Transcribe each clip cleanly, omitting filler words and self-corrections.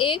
1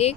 1